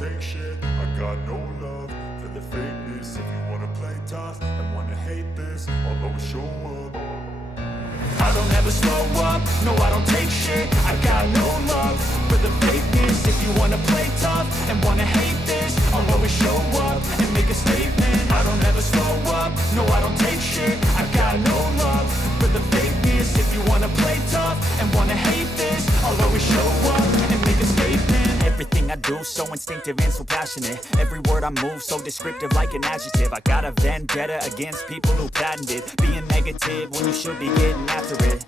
take shit. I got no love for the fakeness. If you wanna play tough and wanna hate this, I'll always show up. I don't ever slow up, no I don't take shit. I got no love for the fakeness. If you wanna play tough and wanna hate this, I'll always show up and make a statement. I don't ever slow up, no I don't take shit. I got no love for the fakeness. If you wanna play tough and wanna hate this, I'll always show up and make a statement. Everything I do so instinctive and so passionate. Every word I move so descriptive like an adjective. I got a vendetta against people who patented being negative when you should be getting after it.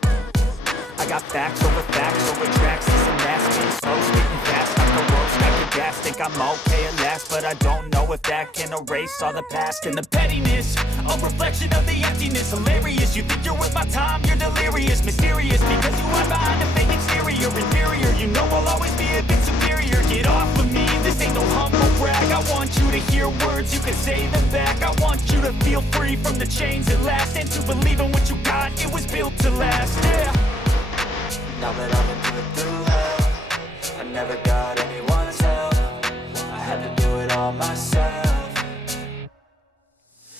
I got facts over tracks, this and that. Speak slow, speaking fast, like the road, stack the gas. Think I'm okay at last, but I don't know if that can erase all the past. And the pettiness, a reflection of the emptiness. Hilarious, you think you're worth my time, you're delirious. Mysterious, because you hide behind a fake exterior. Inferior, you know I'll always be a bit superior. Get off of me, this ain't no humble brag. I want you to hear words, you can say them back. I want you to feel free from the chains at last, and to believe in what you got, it was built to last, yeah. Now that I've been put through hell, I never got anyone's help. I had to do it all myself.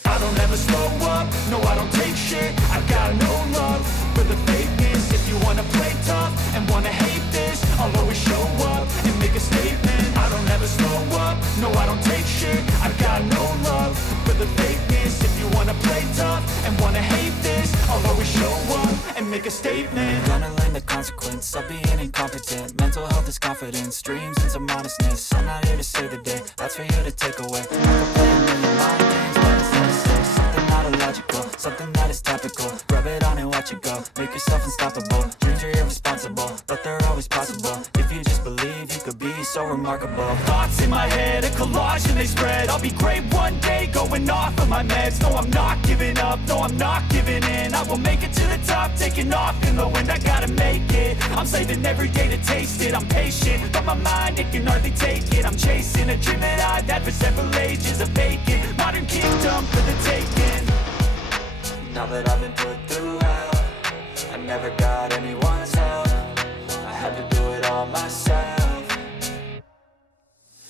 I don't ever slow up, no I don't take shit. I got no love for the fakeness. If you wanna play tough and wanna hate this, I'll always show up and make a statement. I don't ever slow up, no I don't take shit. I got no love for the fakeness. If you wanna play tough and wanna hate this, I'll always show up and make a statement. Gonna learn the consequence of being incompetent. Mental health is confidence, dreams and some modestness. I'm not here to save the day, that's for you to take away. I could play a million mind games, but instead of say something not illogical, something that is topical. Rub it on and watch it go, make yourself unstoppable. Dreams are irresponsible, but they're always possible. If you just believe, you could be so remarkable. Thoughts in my head, a collage and they spread. I'll be great one day, going off of my meds. No, I'm not giving up, no, I'm not giving in. I will make it to the top, taking off in the wind. I gotta make it, I'm saving every day to taste it. I'm patient, but my mind, it can hardly take it. I'm chasing a dream that I've had for several ages. A vacant, modern kingdom for the taking. Now that I've been put through hell, I never got anyone's help. I had to do it all myself.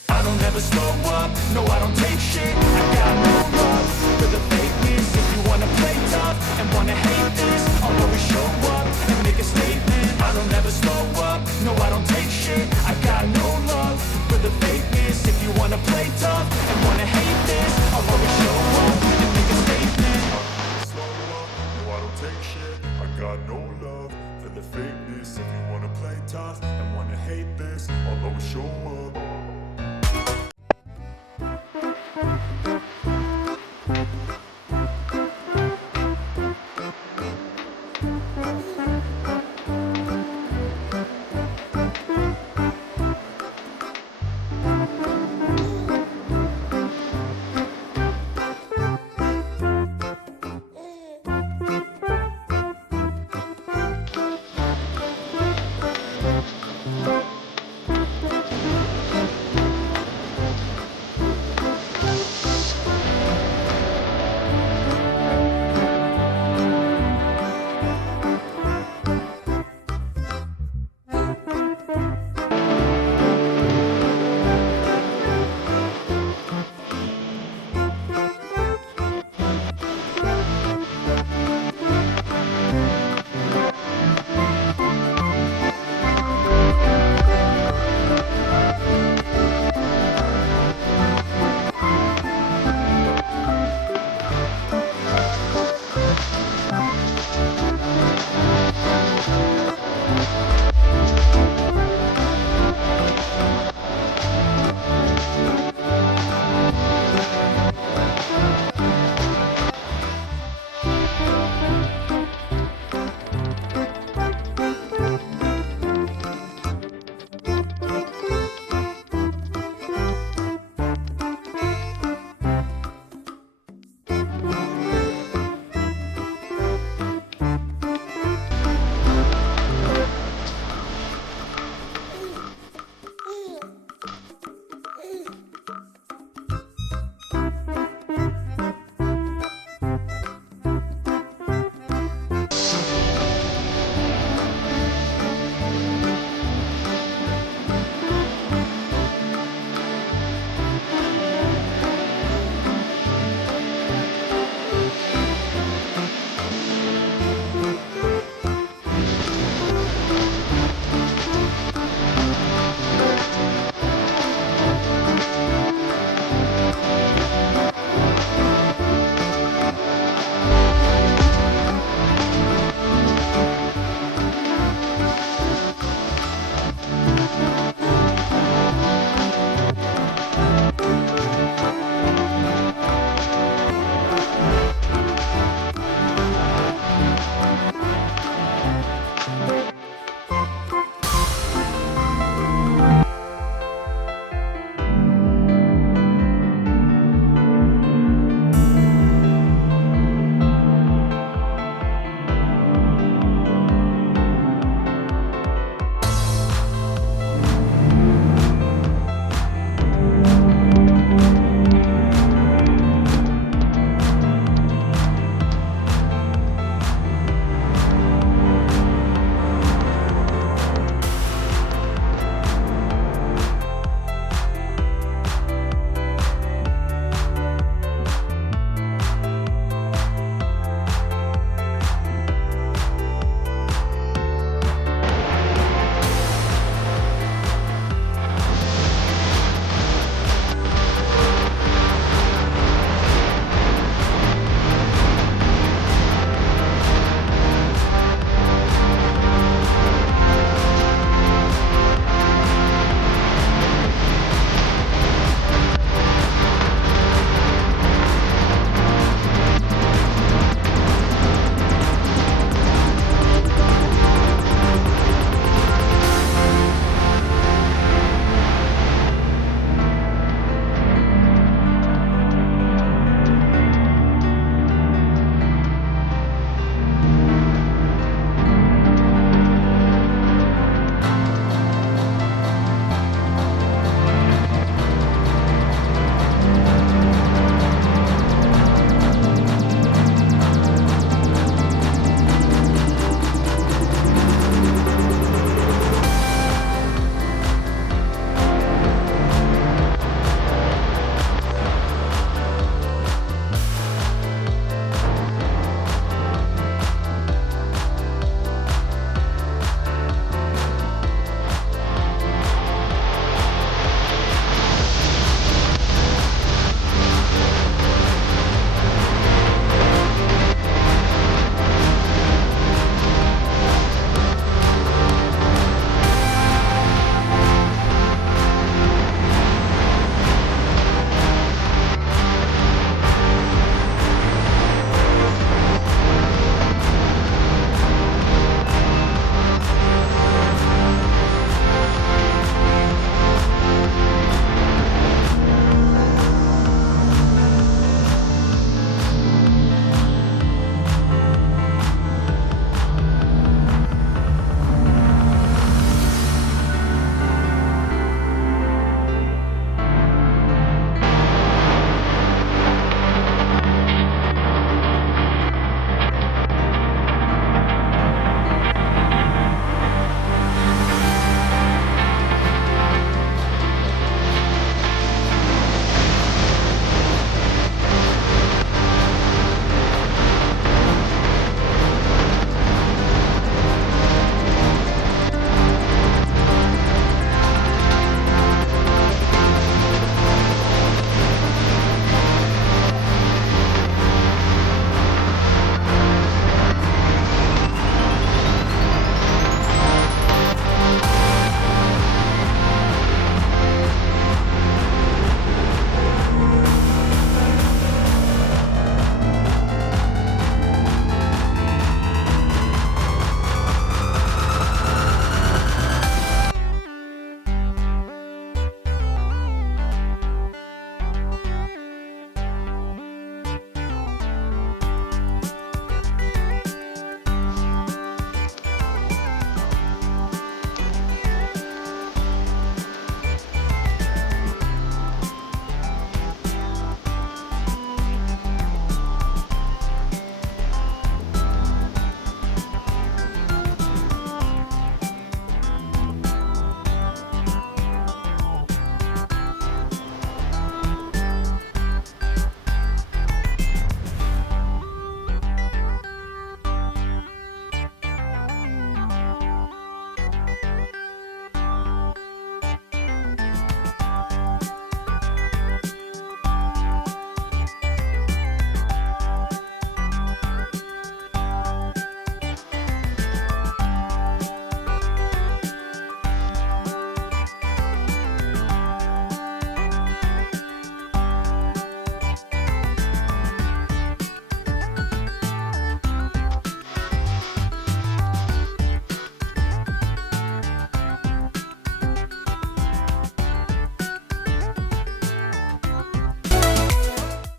I don't ever slow up, no I don't take shit. I got no love for the fakeness. If you wanna play tough and wanna hate this, I'll always show up and make a statement. I don't ever slow up, no I don't take shit. I got no love for the fakeness. If you wanna play tough and wanna hate this, I'll always show up and make a statement. Slow up, no I don't take shit. I got no love for the fakeness. If you wanna play tough and wanna hate this, I'll always show